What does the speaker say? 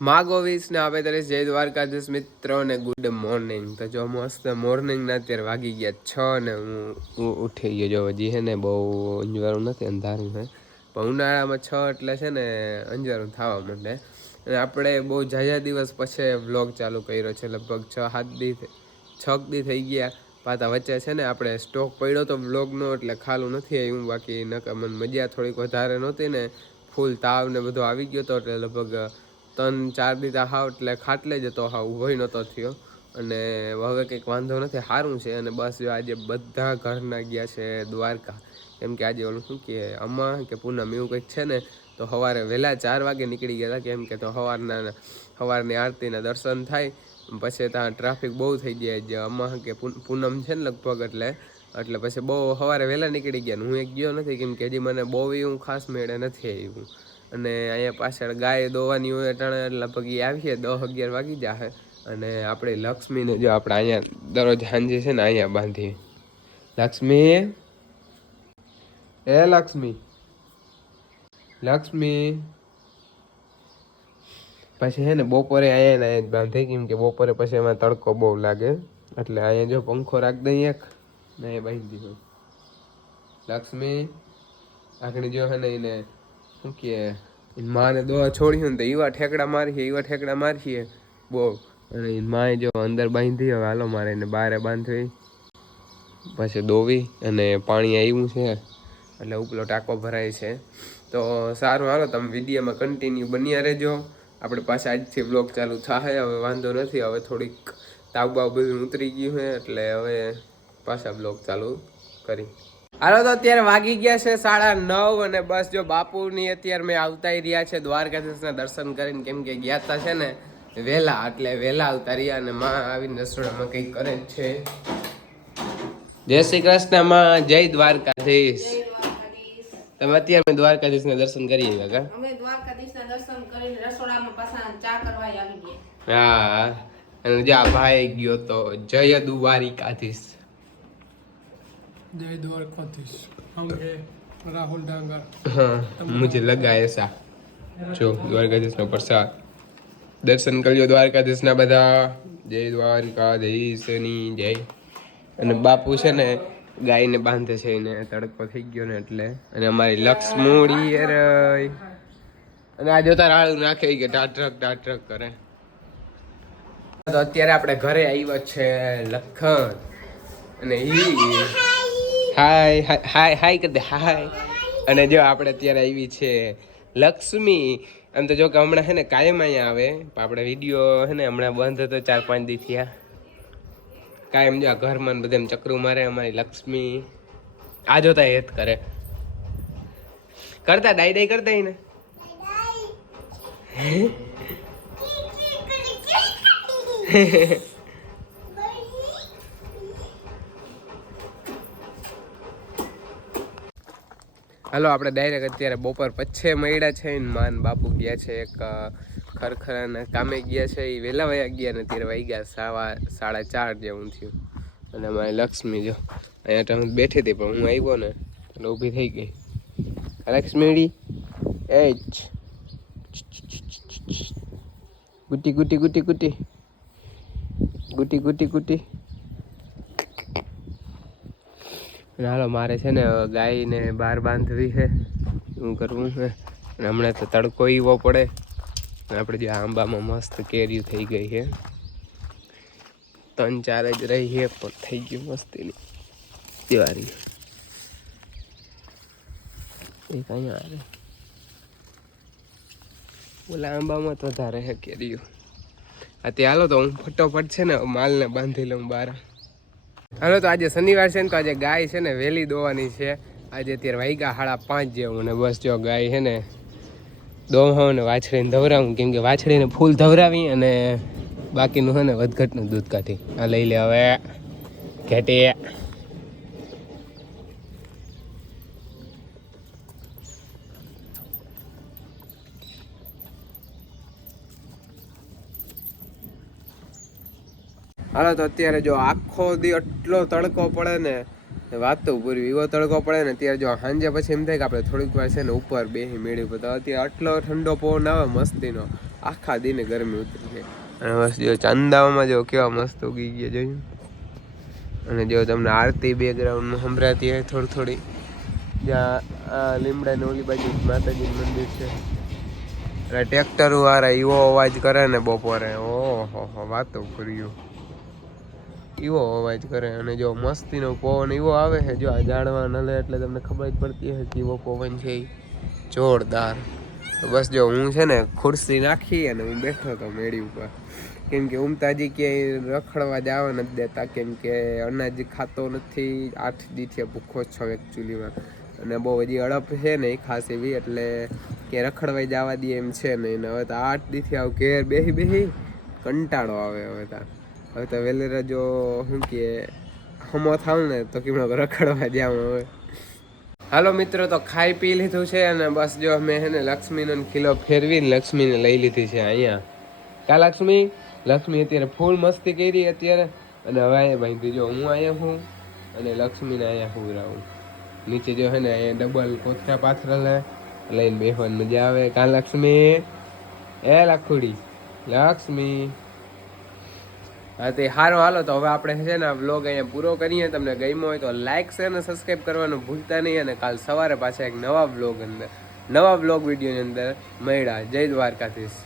માગોવીસ ને આપે તરીશ જય દ્વારકાધીશ મિત્રો ને ગુડ મોર્નિંગ. તો જો મસ્ત મોર્નિંગના અત્યારે વાગી ગયા 6 ને હું ઉઠી ગયો. જો હજી છે ને બહુ અંજવાળું નથી, અંધારું છે, પણ ઉનાળામાં 6 એટલે છે ને અંજારું થવા માંડે. અને આપણે બહુ ઝાઝા દિવસ પછી વ્લોગ ચાલુ કર્યો છે, લગભગ 6 દી થઈ ગયા. પાછા વચ્ચે છે ને આપણે સ્ટોક પડ્યો તો વ્લોગનો, એટલે ખાલું નથી આવ્યું. બાકી નકર મને મજા થોડીક વધારે નહોતી ને, ફૂલ તાવ ને બધો આવી ગયો હતો, એટલે લગભગ 3-4 દી હાવ એટલે ખાટલે જતો, હાવ ઊભો નહોતો થયો. અને હવે કંઈક વાંધો નથી, સારું છે. અને બસ જો આજે બધા ઘરના ગયા છે દ્વારકા, કેમ કે આજે ઓલું શું કે અમા કે પૂનમ એવું કંઈક છે ને, તો સવારે વહેલા 4 વાગે નીકળી ગયા હતા. કેમ કે તો સવારની આરતીના દર્શન થાય, પછી ત્યાં ટ્રાફિક બહુ થઈ જાય. જે અમા કે પૂનમ છે ને લગભગ, એટલે પછી બહુ સવારે વહેલા નીકળી ગયા. હું એક ગયો નથી, કેમ કે હજી મને બહુ એવું ખાસ મેળે નથી આવ્યું. અને અહીંયા પાછળ ગાય દોવાની હોય અટાણે, લગભગ એ આવીએ 10-11 વાગી જશે. અને આપણે લક્ષ્મીને જો આપણે અહીંયા દરરોજ સાંજે છે ને અહીંયા બાંધીએ. લક્ષ્મી, એ લક્ષ્મી, લક્ષ્મી. પછી છે ને બપોરે અહીંયા જ બાંધે, કેમ કે બપોરે પછી એમાં તડકો બહુ લાગે, એટલે અહીંયા જો પંખો રાખ દઈએ એક ને એ બાંધી દીધો. લક્ષ્મી આખડી જો છે ને એને શું કે માને દોવા છોડ્યું ને તો એવા ઠેકડા મારીએ બહુ. અને માએ જો અંદર બાંધી, હવે હાલો મારે એને બહાર બાંધવી, પછી દોવી. અને પાણી આવ્યું છે એટલે ઉપલો ટાંકો ભરાય છે. તો સારું, હાલો તમે વિડીયોમાં કન્ટિન્યુ બન્યા રહેજો. આપણે પાછા આજથી બ્લોગ ચાલુ થાય, હવે વાંધો નથી. હવે થોડીક તાવ બાવ બધું ઉતરી ગયું છે, એટલે હવે પાછા બ્લોગ ચાલુ કરી. હાલો તો અત્યારે વાગી ગયા છે 9:30. અને બસ જો બાપુની અત્યારે મેં આવતા રહ્યા છે દ્વારકાધીશના દર્શન કરીને, કેમ કે ગયા તા છે ને વહેલા, એટલે વહેલા આવતા રહ્યા. અને માં આવીને રસોડામાં કંઈક કરે છે. જય શ્રી કૃષ્ણ માં, જય દ્વારકાધીશ. તમે અત્યારે મેં દ્વારકાધીશના દર્શન કરી આવ્યા કા? અમે દ્વારકાધીશના દર્શન કરીને રસોડામાં પાછા ચા કરવા આવી ગયા. હા, અને જા ભાઈ ગયો તો જય દ્વારકાધીશ. जय द्वारकाधीश, हम है राहुल डांगर. हाँ, मुझे लगा ऐसा. जो द्वारकाधीश નો પ્રસાદ દર્શન કરજો દ્વારકાધીશના બધા. જય દ્વારકાધીશની જય. અને બાપુ છે ને ગાયને બાંધે છે, એને તડકો થઈ ગયો ને એટલે. અને અમારી લક્ષ્મણી અરે, અને આ જોતા રાળું નાખે કે ટાટ્રક કરે. તો અત્યારે આપણે ઘરે આવ્યા છે લખન, અને હાય કરી દે હાય. અને જો આપણે અત્યારે આવી છે લક્ષ્મી. આમ તો જો કે હમણાં છે ને કાયમ અહીંયા આવે, પણ આપણે વિડીયો છે ને હમણાં બંધ હતો 4-5 દી થયા. કાયમ જો ઘરમાં બધે ચક્રું મારે અમારી લક્ષ્મી. આ જોતા હેત કરે કરતા ડાઈ કરતા ને. હાલો આપણે ડાયરેક્ટ અત્યારે બપોર પછી મળ્યા છે. માન બાપુ ગયા છે એક ખરખરાના કામે ગયા છે, એ વહેલા વયા ગયા ને અત્યારે વાગ્યા 4:30 જેવું થયું. અને અમારી લક્ષ્મી જો અહીંયા તો હું બેઠી હતી, પણ હું આવ્યો ને એટલે ઊભી થઈ ગઈ. લક્ષ્મી એ ગુટી ગુટી ગુટી ગુટી ગુટી ગુટી ગુટી. હાલો મારે છે ને ગાયને બહાર બાંધવી છે, શું કરવું છે. અને હમણાં તો તડકો એવો પડે. આપણે જે આંબામાં મસ્ત કેરી થઈ ગઈ છે, 3-4 જ રહી છે, પણ થઈ ગયું મસ્તીની દિવાળી. એક અહીંયા આવે, ઓલા આંબામાં તો વધારે છે કેરીઓ. આ તે હાલો તો હું ફટોફટ છે ને માલને બાંધી લઉં બહાર. હાલો તો આજે શનિવાર છે ને, તો આજે ગાય છે ને વહેલી દોવાની છે. આજે અત્યારે વાગ્યા 5:30 જેવું. ને બસ જો ગાય છે ને દોહાવું ને વાછડીને ધવરાવું, કેમ કે વાછડીને ફૂલ ધવરાવી અને બાકીનું છે ને વધઘટનું દૂધ કાઢી. આ લઈ લે હવે ઘેટી. હાલો તો અત્યારે જો આખો દી એટલો તડકો પડે ને વાત તો પૂરી. એવો તડકો પડે ને ત્યારે જો સાંજે પછી એમ થાય કે આપણે થોડીક વાર છે ને ઉપર બેસી મેળવી. તો અત્યારે આટલો ઠંડો પવન આવે મસ્તીનો, આખા દિને ગરમી ઉતરી જાય. અને બસ જો ચાંદાઓમાં જો કેવા મસ્ત ઉગી ગયા જોયું. અને જો તમને આરતી બેકગ્રાઉન્ડમાં સંભળાતી હોય થોડી થોડી. જ્યાં લીમડાની ઓલી બાજુ માતાજીનું મંદિર છે. અને ટ્રેક્ટર વાળા એવો અવાજ કરે ને બપોરે, ઓહો વાતો કર્યું, એવો અવાજ કરે. અને જો મસ્તીનો પવન એવો આવે છે, જો આ ઝાડવા નલે એટલે તમને ખબર જ પડતી હશે કે એવો પવન છે એ જોરદાર. તો બસ જો હું છે ને ખુરશી નાખી અને હું બેઠો હતો મેળી ઉપર, કેમ કે ઉમતાજી ક્યાંય રખડવા જવા નથી દેતા, કેમ કે અનાજ ખાતો નથી. 8 દીથી ભૂખો છો એકચ્યુઅલીમાં, અને બહુ હજી અડપ છે ને એ ખાસ એવી, એટલે કે રખડવાઈ જવા દે એમ છે નહીં. હવે તો 8 દીથી આવું ઘેર બેહી કંટાળો આવે. હવે તો વેલેરા જો શું કે હમો થાવ ને તો કેમ રખડવા જાવ. હવે હાલો મિત્રો, તો ખાઈ પી લીધું છે અને બસ જો અમે હે ને લક્ષ્મીનો કિલો ફેરવીને લક્ષ્મીને લઈ લીધી છે અહીંયા. કા લક્ષ્મી અત્યારે ફૂલ મસ્તી કરી અત્યારે. અને હવે અહીંયા બાંધી જો હું અહીંયા હું અને લક્ષ્મીને અહીંયા હુંરાવું. નીચે જો હે ને અહીંયા ડબલ કોથરા પાથરેલા લઈને બેસવાની મજા આવે. કા લક્ષ્મી, એ લખુડી લક્ષ્મી. હા તે સારું, હાલો તો હવે આપણે છે ને વ્લોગ અહીંયા પૂરો કરીએ. તમને ગમ્યો હોય તો લાઇક શેર અને સબસ્ક્રાઈબ કરવાનું ભૂલતા નહીં. અને કાલ સવારે પાછા એક નવા વ્લોગ વિડીયોની અંદર મળ્યા. જય દ્વારકાધીશ.